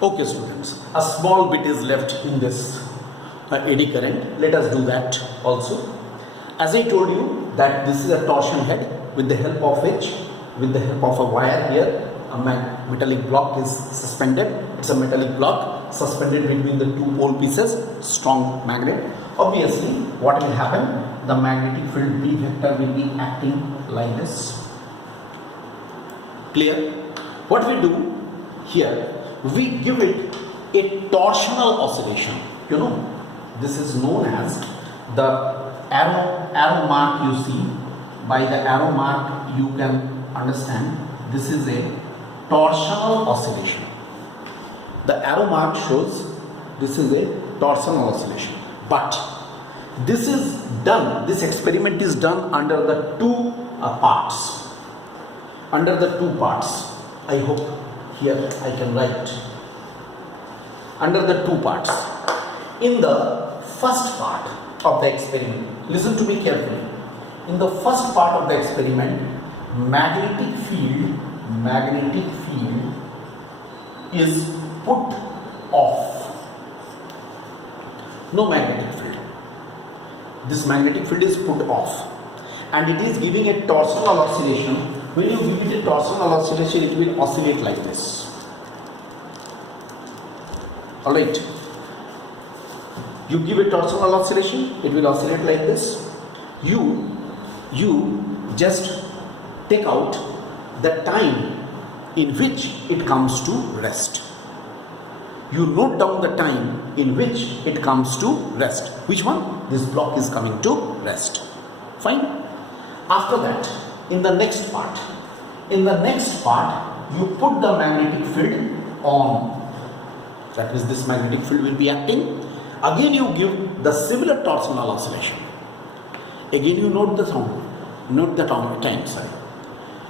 Okay students, a small bit is left in this eddy current. Let us do that also. As I told you that this is a torsion head with the help of which, with the help of a wire here, a metallic block is suspended. It's a metallic block suspended between the two pole pieces, strong magnet. Obviously, what will happen? The magnetic field B vector will be acting like this. Clear? What we do here, we give it a torsional oscillation. You know, this is known as the arrow mark you see. By the arrow mark you can understand this is a torsional oscillation. The arrow mark shows this is a torsional oscillation. But this is done, this experiment is done under the two parts. Under the two parts. I hope here I can write. Under the two parts. In the first part of the experiment, listen to me carefully. In the first part of the experiment, magnetic field is put off. No magnetic field. This magnetic field is put off, and it is giving a torsional oscillation. When you give it a torsional oscillation, it will oscillate like this. Alright. You give a torsional oscillation, it will oscillate like this. You just take out the time in which it comes to rest. You note down the time in which it comes to rest. Which one? This block is coming to rest. Fine. After that, in the next part, you put the magnetic field on. That is, this magnetic field will be acting. Again you give the similar torsional oscillation. Again you note the time.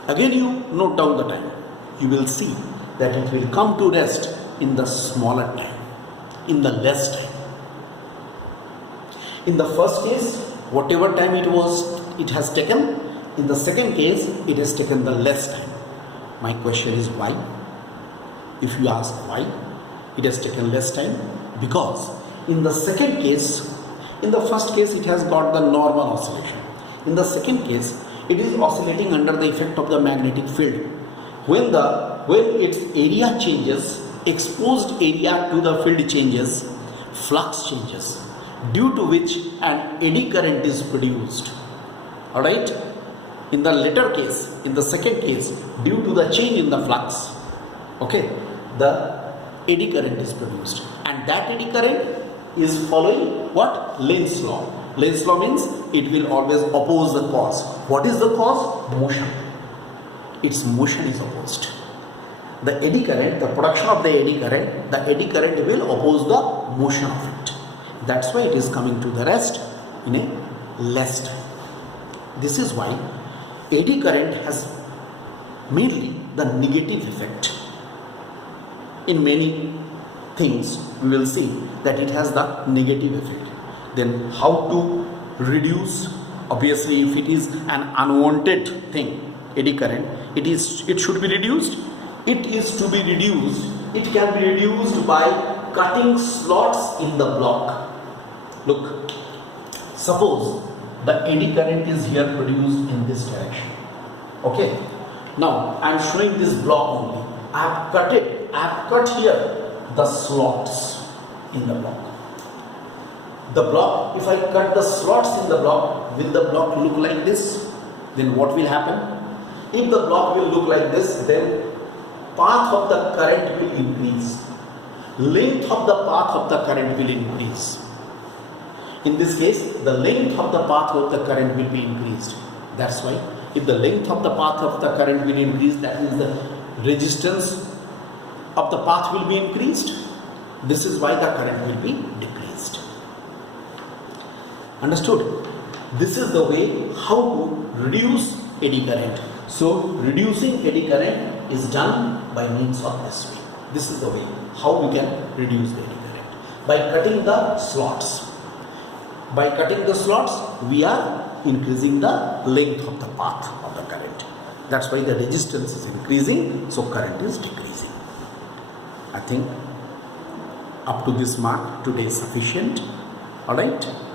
Again you note down the time. You will see that it will come to rest in the smaller time, in the less time. In the first case, whatever time it has taken. In the second case, it has taken the less time. My question is why? If you ask why it has taken less time, because in the second case, in the first case it has got the normal oscillation. In the second case, it is oscillating under the effect of the magnetic field. When its area changes, exposed area to the field changes, flux changes, due to which an eddy current is produced. Alright? In the latter case, in the second case, due to the change in the flux, okay, the eddy current is produced. And that eddy current is following what? Lenz's law. Lenz's law means it will always oppose the cause. What is the cause? Motion. Its motion is opposed. The eddy current, the production of the eddy current will oppose the motion of it. That's why it is coming to the rest in a less time. This is why eddy current has mainly the negative effect. In many things we will see that it has the negative effect. Then how to reduce? Obviously, if it is an unwanted thing, eddy current, it should be reduced. It is to be reduced. It can be reduced by cutting slots in the block. Look, suppose the eddy current is here produced in this direction. Okay. Now I am showing this block only. I have cut it. I have cut here the slots in the block. The block, if I cut the slots in the block, will the block look like this? Then what will happen? If the block will look like this, then path of the current will increase. Length of the path of the current will increase. In this case, the length of the path of the current will be increased. That's why if the length of the path of the current will increase, that means the resistance of the path will be increased. This is why the current will be decreased. Understood? This is the way how to reduce eddy current. So reducing eddy current is done by means of this way. This is the way how we can reduce the eddy current. By cutting the slots. By cutting the slots, we are increasing the length of the path of the current. That's why the resistance is increasing, so current is decreasing. I think up to this mark today is sufficient. All right.